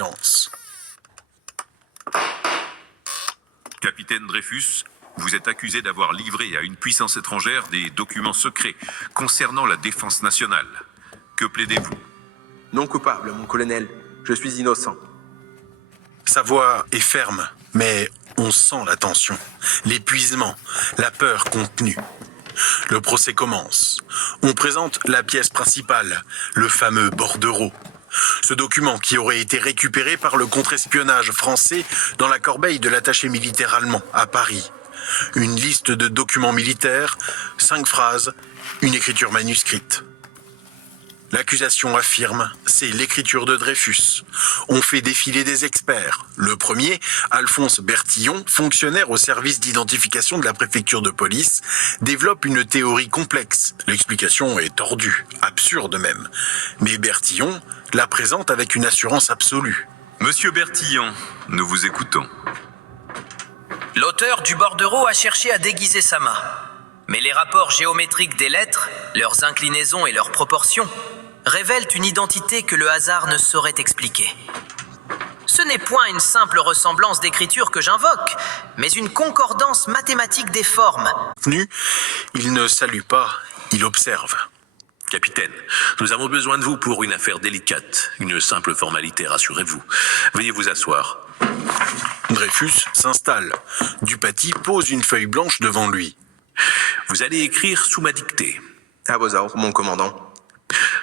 séance. Capitaine Dreyfus, vous êtes accusé d'avoir livré à une puissance étrangère des documents secrets concernant la défense nationale. Que plaidez-vous? Non coupable, mon colonel. Je suis innocent. Sa voix est ferme, mais on sent la tension, l'épuisement, la peur contenue. Le procès commence. On présente la pièce principale, le fameux bordereau. Ce document qui aurait été récupéré par le contre-espionnage français dans la corbeille de l'attaché militaire allemand à Paris. Une liste de documents militaires, 5 phrases, une écriture manuscrite. L'accusation affirme, c'est l'écriture de Dreyfus. On fait défiler des experts. Le premier, Alphonse Bertillon, fonctionnaire au service d'identification de la préfecture de police, développe une théorie complexe. L'explication est tordue, absurde même. Mais Bertillon la présente avec une assurance absolue. Monsieur Bertillon, nous vous écoutons. L'auteur du bordereau a cherché à déguiser sa main. Mais les rapports géométriques des lettres, leurs inclinaisons et leurs proportions, révèlent une identité que le hasard ne saurait expliquer. Ce n'est point une simple ressemblance d'écriture que j'invoque, mais une concordance mathématique des formes. Il ne salue pas, il observe. Capitaine, nous avons besoin de vous pour une affaire délicate. Une simple formalité, rassurez-vous. Veuillez vous asseoir. Dreyfus s'installe. Dupaty pose une feuille blanche devant lui. Vous allez écrire sous ma dictée. À vos ordres, mon commandant.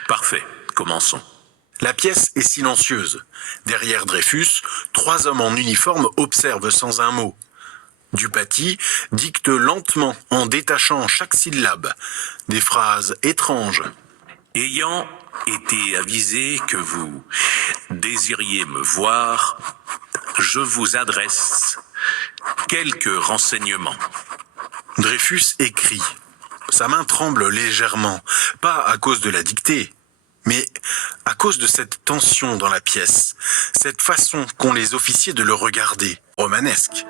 Parfait, commençons. La pièce est silencieuse. Derrière Dreyfus, 3 hommes en uniforme observent sans un mot. Dupaty dicte lentement en détachant chaque syllabe. Des phrases étranges. Ayant été avisé que vous désiriez me voir, je vous adresse quelques renseignements. Dreyfus écrit. Sa main tremble légèrement, pas à cause de la dictée, mais à cause de cette tension dans la pièce, cette façon qu'ont les officiers de le regarder, romanesque.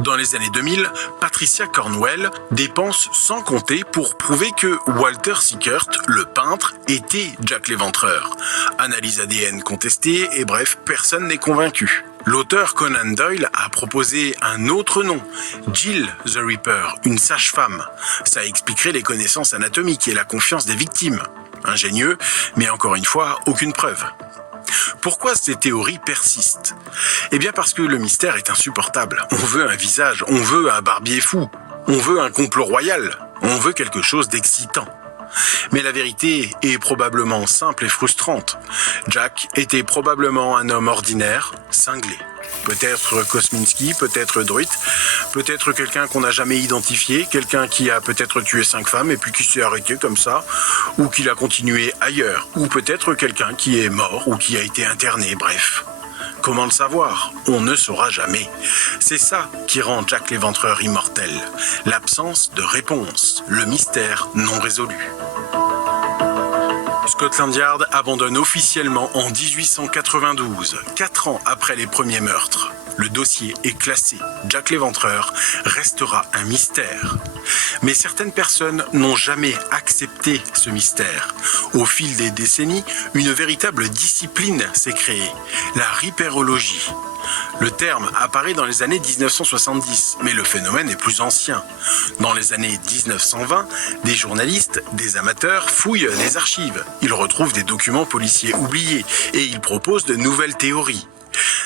Dans les années 2000, Patricia Cornwell dépense sans compter pour prouver que Walter Sickert, le peintre, était Jack l'Éventreur. Analyse ADN contestée et bref, personne n'est convaincu. L'auteur Conan Doyle a proposé un autre nom, Jill the Ripper, une sage-femme. Ça expliquerait les connaissances anatomiques et la confiance des victimes. Ingénieux, mais encore une fois, aucune preuve. Pourquoi ces théories persistent? Eh bien parce que le mystère est insupportable. On veut un visage, on veut un barbier fou, on veut un complot royal, on veut quelque chose d'excitant. Mais la vérité est probablement simple et frustrante. Jack était probablement un homme ordinaire, cinglé. Peut-être Kosminski, peut-être Druitt, peut-être quelqu'un qu'on n'a jamais identifié, quelqu'un qui a peut-être tué 5 femmes et puis qui s'est arrêté comme ça, ou qui l'a continué ailleurs, ou peut-être quelqu'un qui est mort ou qui a été interné, bref. Comment le savoir? On ne saura jamais. C'est ça qui rend Jack l'Éventreur immortel. L'absence de réponse, le mystère non résolu. Scotland Yard abandonne officiellement en 1892, 4 ans après les premiers meurtres. Le dossier est classé. Jack l'Éventreur restera un mystère. Mais certaines personnes n'ont jamais accepté ce mystère. Au fil des décennies, une véritable discipline s'est créée, la ripérologie. Le terme apparaît dans les années 1970, mais le phénomène est plus ancien. Dans les années 1920, des journalistes, des amateurs fouillent les archives. Ils retrouvent des documents policiers oubliés et ils proposent de nouvelles théories.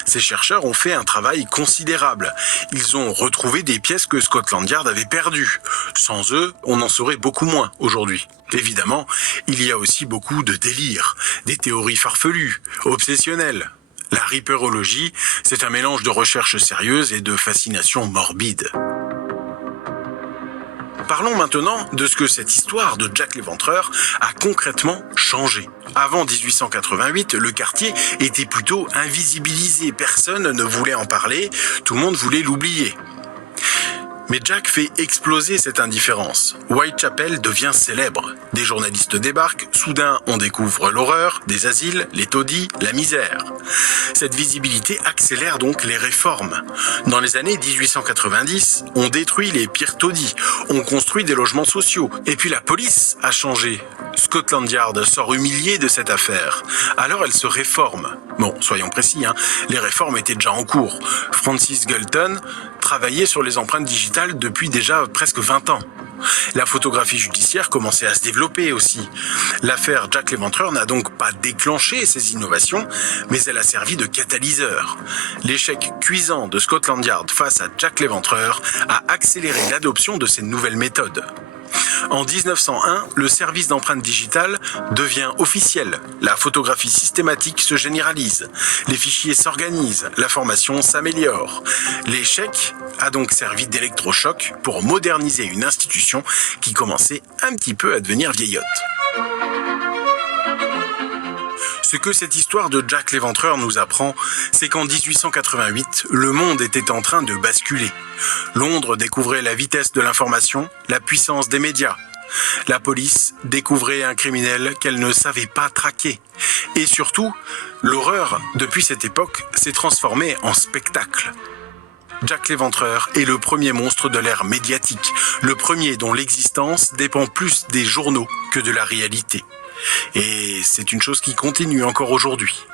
Ces chercheurs ont fait un travail considérable. Ils ont retrouvé des pièces que Scotland Yard avait perdues. Sans eux, on en saurait beaucoup moins aujourd'hui. Évidemment, il y a aussi beaucoup de délire, des théories farfelues, obsessionnelles. La ripérologie, c'est un mélange de recherche sérieuse et de fascination morbide. Parlons maintenant de ce que cette histoire de Jack l'Éventreur a concrètement changé. Avant 1888, le quartier était plutôt invisibilisé, personne ne voulait en parler, tout le monde voulait l'oublier. Mais Jack fait exploser cette indifférence. Whitechapel devient célèbre. Des journalistes débarquent, soudain on découvre l'horreur, des asiles, les taudis, la misère. Cette visibilité accélère donc les réformes. Dans les années 1890, on détruit les pires taudis, on construit des logements sociaux. Et puis la police a changé. Scotland Yard sort humilié de cette affaire. Alors elle se réforme. Bon, soyons précis, les réformes étaient déjà en cours. Francis Galton travaillait sur les empreintes digitales depuis déjà presque 20 ans. La photographie judiciaire commençait à se développer aussi. L'affaire Jack l'Éventreur n'a donc pas déclenché ces innovations, mais elle a servi de catalyseur. L'échec cuisant de Scotland Yard face à Jack l'Éventreur a accéléré l'adoption de ces nouvelles méthodes. En 1901, le service d'empreinte digitale devient officiel. La photographie systématique se généralise. Les fichiers s'organisent. La formation s'améliore. L'échec a donc servi d'électrochoc pour moderniser une institution qui commençait un petit peu à devenir vieillotte. Ce que cette histoire de Jack l'Éventreur nous apprend, c'est qu'en 1888, le monde était en train de basculer. Londres découvrait la vitesse de l'information, la puissance des médias. La police découvrait un criminel qu'elle ne savait pas traquer. Et surtout, l'horreur, depuis cette époque, s'est transformée en spectacle. Jack l'Éventreur est le premier monstre de l'ère médiatique, le premier dont l'existence dépend plus des journaux que de la réalité. Et c'est une chose qui continue encore aujourd'hui.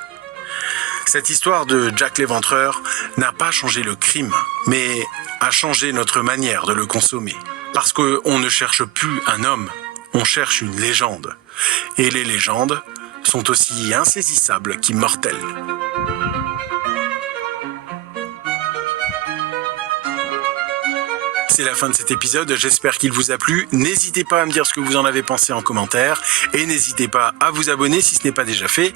Cette histoire de Jack l'Éventreur n'a pas changé le crime, mais a changé notre manière de le consommer. Parce qu'on ne cherche plus un homme, on cherche une légende. Et les légendes sont aussi insaisissables qu'immortelles. C'est la fin de cet épisode, j'espère qu'il vous a plu. N'hésitez pas à me dire ce que vous en avez pensé en commentaire et n'hésitez pas à vous abonner si ce n'est pas déjà fait.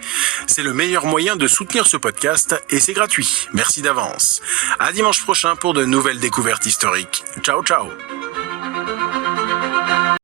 C'est le meilleur moyen de soutenir ce podcast et c'est gratuit. Merci d'avance. À dimanche prochain pour de nouvelles découvertes historiques. Ciao ciao.